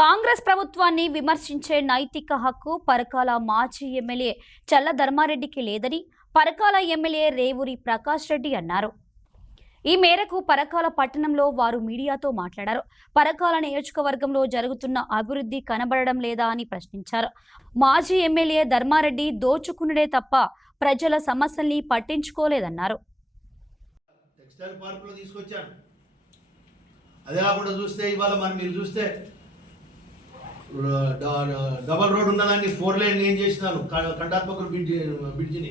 కాంగ్రెస్ ప్రభుత్వాన్ని విమర్శించే నైతిక హక్కు పరకాల మాజీ ఎమ్మెల్యే చల్ల ధర్మారెడ్డికి లేదని పరకాల ఎమ్మెల్యే రేవూరి ప్రకాష్ రెడ్డి అన్నారు. ఈ మేరకు పరకాల పట్టణంలో వారు మీడియాతో మాట్లాడారు. పరకాల నియోజకవర్గంలో జరుగుతున్న అభివృద్ధి కనబడడం లేదా అని ప్రశ్నించారు. మాజీ ఎమ్మెల్యే ధర్మారెడ్డి దోచుకున్నడే తప్ప ప్రజల సమస్యల్ని పట్టించుకోలేదన్నారు. అదే కాకుండా చూస్తే ఇవాళ మనం మీరు చూస్తే డబల్ రోడ్ ఉన్నదాన్ని 4 లైన్ ఏం చేసినాను ఖండాత్మక బ్రిడ్జిని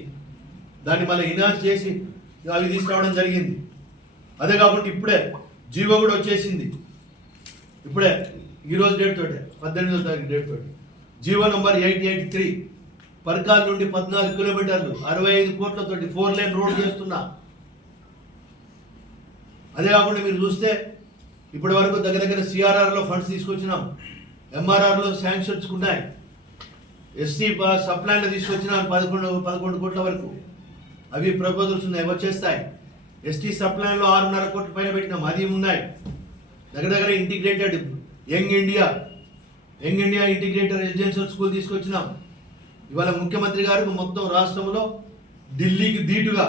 దాన్ని మళ్ళీ ఇనాజ్ చేసి అవి తీసుకురావడం జరిగింది. అదే కాకుండా ఇప్పుడే జీవో కూడా వచ్చేసింది. ఇప్పుడే ఈరోజు డేట్ తోటి 18వ తారీఖు డేట్ తోటి జీవో నంబర్ 883 పరకాల నుండి 14 కిలోమీటర్లు 65 కోట్లతోటి 4 లైన్ రోడ్ చేస్తున్నా. అదే కాకుండా మీరు చూస్తే ఇప్పటి వరకు దగ్గర సిఆర్ఆర్లో ఫండ్స్ తీసుకొచ్చినాం, ఎంఆర్ఆర్లో శాంక్షన్స్ ఉన్నాయి, ఎస్టీ సప్లైన్లో తీసుకొచ్చినాం 11 కోట్ల వరకు. అవి ప్రపోజల్స్ ఉన్నాయి, వచ్చేస్తాయి. ఎస్టీ సప్లైన్లో 6.5 కోట్ల పైన పెట్టినాం, అది ఉన్నాయి. దగ్గర integrated young India integrated residential school తీసుకొచ్చినాం. ఇవాళ ముఖ్యమంత్రి గారికి మొత్తం రాష్ట్రంలో ఢిల్లీకి ధీటుగా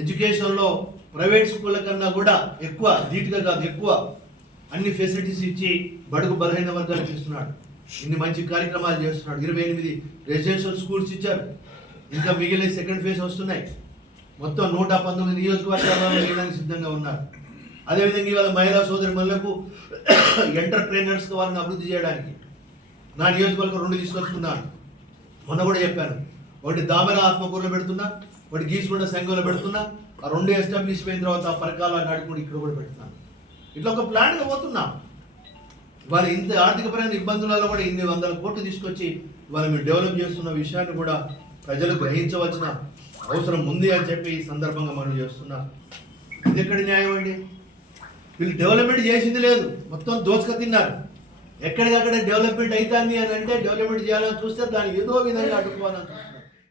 ఎడ్యుకేషన్లో ప్రైవేట్ స్కూళ్ళ కన్నా కూడా ఎక్కువ, ధీటుగా కాదు ఎక్కువ అన్ని ఫెసిలిటీస్ ఇచ్చి బడుగు బలహీన వర్గాలకు ఇస్తున్నాడు. ఇన్ని మంచి కార్యక్రమాలు చేస్తున్నాడు. 28 రెసిడెన్షియల్ స్కూల్స్ ఇచ్చారు. ఇంకా మిగిలిన సెకండ్ ఫేజ్ వస్తున్నాయి. మొత్తం 119 నియోజకవర్గాలలో వేయడానికి సిద్ధంగా ఉన్నారు. అదేవిధంగా ఇవాళ మహిళా సోదరిమణులకు ఎంటర్ప్రెన్యూర్స్గా వాళ్ళని అభివృద్ధి చేయడానికి నా నియోజకవర్గం 2 తీసుకొచ్చుకున్నాను. మొన్న కూడా చెప్పాను, ఒకటి దామెర ఆత్మకూరులో పెడుతున్నా, ఒకటి గీసుకొండ సంఘంలో పెడుతున్నా. ఆ 2 ఎస్టాబ్లిష్ అయిన తర్వాత పరకాల నాడుకుని ఇక్కడ కూడా పెడుతున్నాను. ఇట్లా ఒక ప్లాన్గా పోతున్నాం. ఇవాళ ఇంత ఆర్థికపరమైన ఇబ్బందులలో కూడా ఇన్ని 100 కోట్లు తీసుకొచ్చి ఇవాళ మీరు డెవలప్ చేస్తున్న విషయాన్ని కూడా ప్రజలు గ్రహించవలసిన అవసరం ఉంది అని చెప్పి ఈ సందర్భంగా మనం చేస్తున్నాం. ఇది ఎక్కడి న్యాయం అండి? వీళ్ళు డెవలప్మెంట్ చేసింది లేదు, మొత్తం దోచుక తిన్నారు. ఎక్కడికక్కడ డెవలప్మెంట్ అవుతుంది అని అంటే డెవలప్మెంట్ చేయాలని చూస్తే దాన్ని ఏదో విధంగా అడ్డుకోవాలని చూస్తున్నారు.